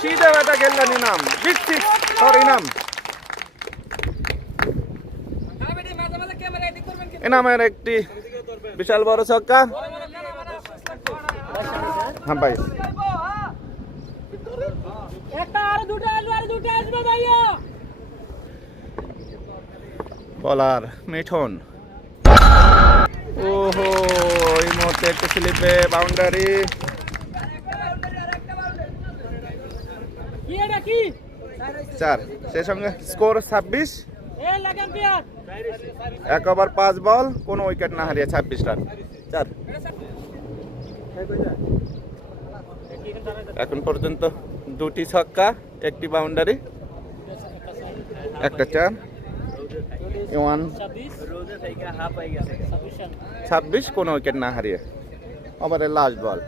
सीधे बैठा खेलना इनाम बिग सिक्स और इनाम इनामेर একটি বিশাল বড় ছক্কা হ্যাঁ ভাই একটা আর দুটো আসবে ভাইয়া বলার মিঠুন ওহো এই মুহূর্তে একটু স্লিপে বাউন্ডারি কি এটা কি 4 সেই সঙ্গে স্কোর 26 এই লাগাম পিয়ার 1 ওভার 5 বল কোনো উইকেট না হারিয়ে 26 রান 4 এখন পর্যন্ত দুটি ছক্কা একটি বাউন্ডারি একটা 4 26 কোনো উইকেট না হারিয়ে ওভারের লাস্ট বল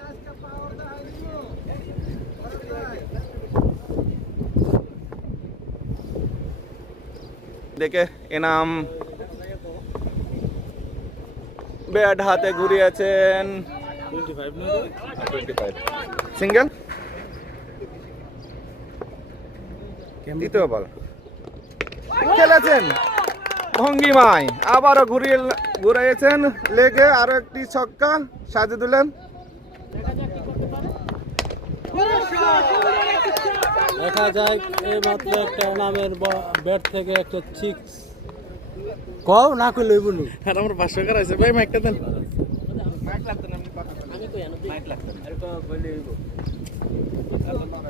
দেখে এনাম ব্যাট হাতে ঘুরিয়েছেন 25 সিঙ্গেল দ্বিতীয় বল খেলেছেন ভঙ্গিমায় আবারও ঘুরিয়েছেন লেগে আরো একটি ছক্কা সাজিয়ে দিলেন দেখা যায় এই মাত্র একটা নামের ব্যাট থেকে একটা সিক্স কও না কই লইব নি আর আমার 500 টাকা আছে ভাই মাইকটা দেন আমি কই আনো মাইক লাগতো আর তো বলি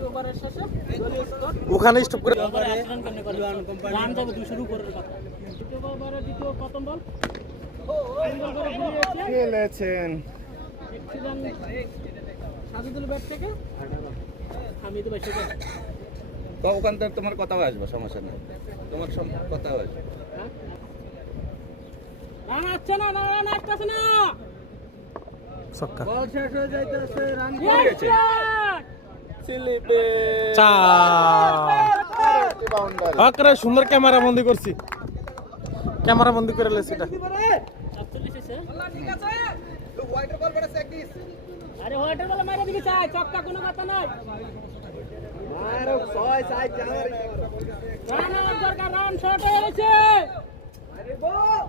ওভারের শেষে ওখানে স্টপ করে রান কেন করে রান যাবে 200 উপরের কথা দ্বিতীয় ওভারে দ্বিতীয় প্রথম বল সিঙ্গেল করে ঘুরিয়েছে খেলেছেন এক্সিলেন্ট সাজিদুল ব্যাট থেকে আমি তো বেশি তো ওখান থেকে তোমার কথাও আসবে সমস্যা নেই তোমার কথাও আসবে রান আসছে না রান আসছে না ছক্কা বল শেষ হয়ে যাইতেছে রান ঘুরিয়েছে স্লিপে একটি বাউন্ডারি আকরে সুন্দর ক্যামেরা বন্দি করছি ক্যামেরা বন্দি করে লেছি এটা 47 এসে ঠিক আছে হোয়াইটের বল বড় প্র্যাকটিস আরে হোয়াইটের বল মাইরা দিবি চাই চক্কা কোনো কথা নাই মারো 6 সাইড যাওয়ার রান দরকার রান শর্ট হয়ে গেছে আরে বল